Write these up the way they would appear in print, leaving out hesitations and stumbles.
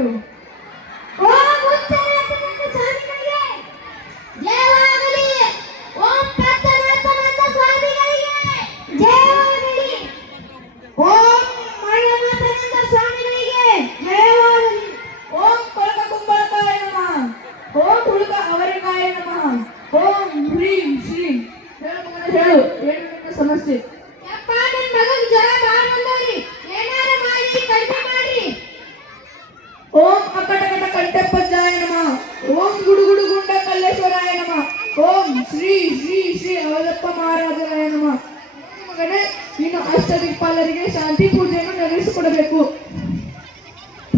ಪಾಠು. ಓಂ ಉತ್ತರಾಖಂಡ ಸ್ವಾಮಿಗಳಿಗೆ ಜಯವಾಗಲಿ. ಓಂ ಪದ್ಮನಾಭಾನಂದ ಸ್ವಾಮಿಗಳಿಗೆ ಜಯವಾಗಲಿ. ಓಂ ಮಲ್ಲನಾಥಾನಂದ ಸ್ವಾಮಿಗಳಿಗೆ ಜಯವಾಗಲಿ. ಓಂ ಕೊಳಕ ಕುಂಬಳಕಾಯ ನಮಃ. ಓಂ ಹುಡುಗ ಅವರೆಕಾಯ ನಮಃ. ಓಂ ಹ್ರೀಂ ಶ್ರೀಂ. ಹೇಳು ಮಗನ ಹೇಳು, ಏನು ನಿನ್ನ ಸಮಸ್ಯೆ? ಯಪ್ಪ ನನ್ನ ಮಗನ ಜ್ವರ ಬಾಳ ಬಂದವ್ರಿ, ಏನಾರ ಮಾಡಿ ಕಡಿಮೆ ಮಾಡಿ. ಓಂ ಅಕಟಕಟ ಕಂಠಪ್ಪಜ್ಜಾಯ ನಮಃ. ಓಂ ಗುಡುಗುಡು ಗುಂಡ ಕಲ್ಲೇಶ್ವರಾಯ ನಮಃ. ಓಂ ಶ್ರೀ ಶ್ರೀ ಶ್ರೀ ಅವಲಪ್ಪ ಮಹಾರಾಜರಾಯ ನಮಃ. ಮಗನೇ, ನೀನು ಅಷ್ಟದಿಕ್ಪಾಲರಿಗೆ ಶಾಂತಿ ಪೂಜೆಯನ್ನು ನೆರವೇರಿಸಿಕೊಡಬೇಕು.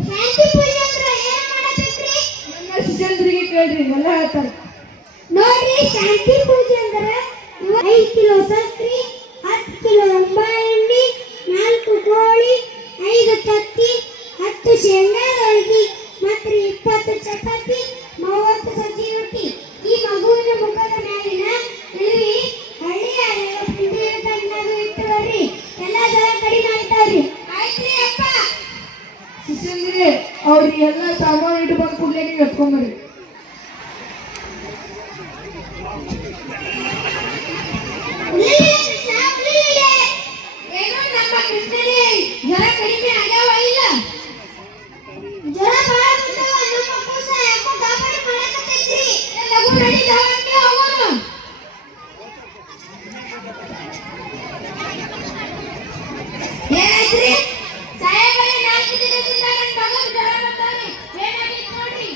ಶಾಂತಿ ಪೂಜೆ ಅಂದ್ರೆ ಏನ್ ಮಾಡಬೇಕ್ರಿ? ನನ್ನ ಶಿಷ್ಯಂದ್ರಿಗೆ ಕೇಳ್ರಿ, ಎಲ್ಲ ಹೇಳ್ತಾರೆ. ನೋಡ್ರಿ, ಶಾಂತಿ ಪೂಜೆ ಅಂದ್ರೆ 5 ಕಿಲೋ ಸಕ್ರಿ, 10 ಕಿಲೋ ಅಂಬಾಎಣ್ಣೆ, 4 ಕೋಳಿ, 5 ತತ್ತಿ, 10 ಶೇಂಗಾದ ಹೋಳಿಗೆ, ಮತ್ತು 20 ಚಪಾತಿ, 30 ಸಜ್ಜಿ ರೊಟ್ಟಿ. ಈ ಮಗುವಿನ ಮುಖದ ಮೇಲಿನ ಇಳಿವಿ ಹಳ್ಳಿಯಾರೆಲ್ಲ ಪಿಂಡಿ ತಣ್ಣಗೆ ಇಟ್ಟು ಬರ್ರಿ, ಎಲ್ಲ ಜ್ವರ ಕಡಿಮೆ ಆಗ್ತಾವ್ರಿ. ಆಯ್ತ್ರಿ ಅಪ್ಪ. ಶಿಷ್ಯಂದ್ರಿಗೆ ಅವ್ರಿಗೆ ಎಲ್ಲ ಸಾಮಾನು ಇಟ್ಟು ಬಂದು ಕೂಡಲೇ ನೀವು ಎತ್ಕೊಂಬರ್ರಿ. ಏನೋ ನಮ್ಮ ಕೃಷ್ಣನೇ ಜ್ವರ ಕಡಿಮೆ ಆಗ್ಯಾವ ಇಲ್ಲ? ಜ್ವರ ಬಹಳ ಬಂದವ, ನಮ್ಮ ಕೂಸ ಯಾಕೋ ಗಾಬರಿ ಮಾಡಕತ್ತೈತ್ರಿ. ಲಘು ನಡಿ ದವಾಖಾನೆಗೆ ಹೋಗೋಣ. ಏನಾಯ್ತ್ರಿ ಸಾಹೇಬರೇ? 4 ದಿನದಿಂದ ನನ್ನ ಮಗನ ಜ್ವರ ಬಂದವ್ರಿ, ಏನಾಗಿತ್ತು ನೋಡ್ರಿ.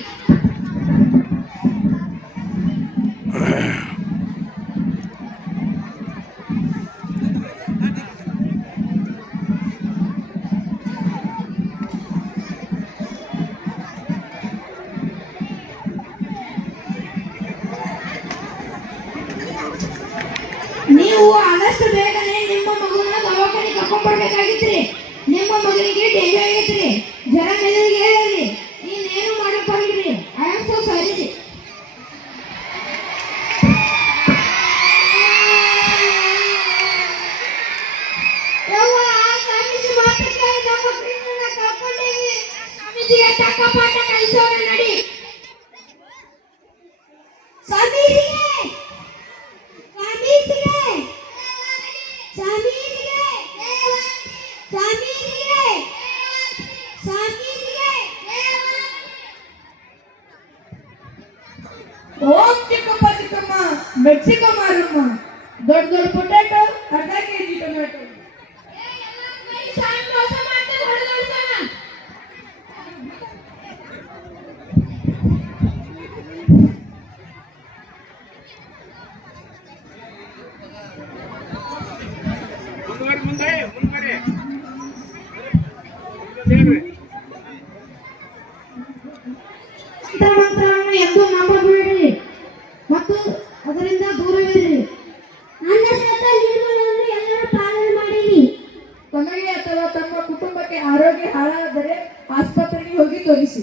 ನೀವು ಆದಷ್ಟು ಬೇಗನೆ ನಿಮ್ಮ ಮಗುನ ದವಾಖಾನೆ ಕರ್ಕೊಂಡ್ಬರ್ಬೇಕಾಗಿತ್ರಿ. ನಿಮ್ಮ ಮಗನಿಗೆ ಡೆಂಗ್ಯೂ ಆಗೈತ್ರಿ, ಜ್ವರ ಮೆದುಳಿಗೆ ಹೇಳಿ. ನೀನೇನು ಮಾಡಕ್ ಬರಲ್ರಿ. I am so sorry. ಯವ್ವ, ಸ್ವಾಮೀಜಿ ಮಾತು ಕೇಳಿ ನಮ್ಮ ಕೃಷ್ಣನ ಕರ್ಕೊಂಡೇವಿ. ಸ್ವಾಮೀಜಿಗೆ ತಕ್ಕ ಪಾಠ ಕಲಿಸೋಣ ನಡಿ. ಸ್ವಾಮೀಜಿಗೆ ಸ್ವಾಮೀಜಿಗೆ ಸ್ವಾಮೀಜಿಗೆ ಸ್ವಾಮೀಜಿಗೆ ಸ್ವಾಮೀಜಿಗೆ. ಓಂ ಚಿಕ್ಕಪ್ಪ ಚಿಕ್ಕಮ್ಮ, ಮೆಕ್ಸಿಕೋ ಮಾರಮ್ಮ. ದೊಡ್ಡ ದೊಡ್ಡ ಪೊಟ್ಯಾಟೊ, ಅರ್ಧ ಕೆಜಿ ಟೊಮೆಟೊ. ಮಂತ್ರವನ್ನು ಎಂದು ನಂಬಬೇಡ್ರಿ ಮತ್ತು ಅದರಿಂದ ದೂರವಿರಿ. ನನ್ನ ಶಬ್ದ ನಿರ್ಮಲವನ್ನು ಎಲ್ಲರೂ ಪಾಲನೆ ಮಾಡಿರಿ. ತಮಗೆ ಅಥವಾ ತಮ್ಮ ಕುಟುಂಬಕ್ಕೆ ಆರೋಗ್ಯ ಹಾಳಾದರೆ ಆಸ್ಪತ್ರೆಗೆ ಹೋಗಿ ತೋರಿಸಿ.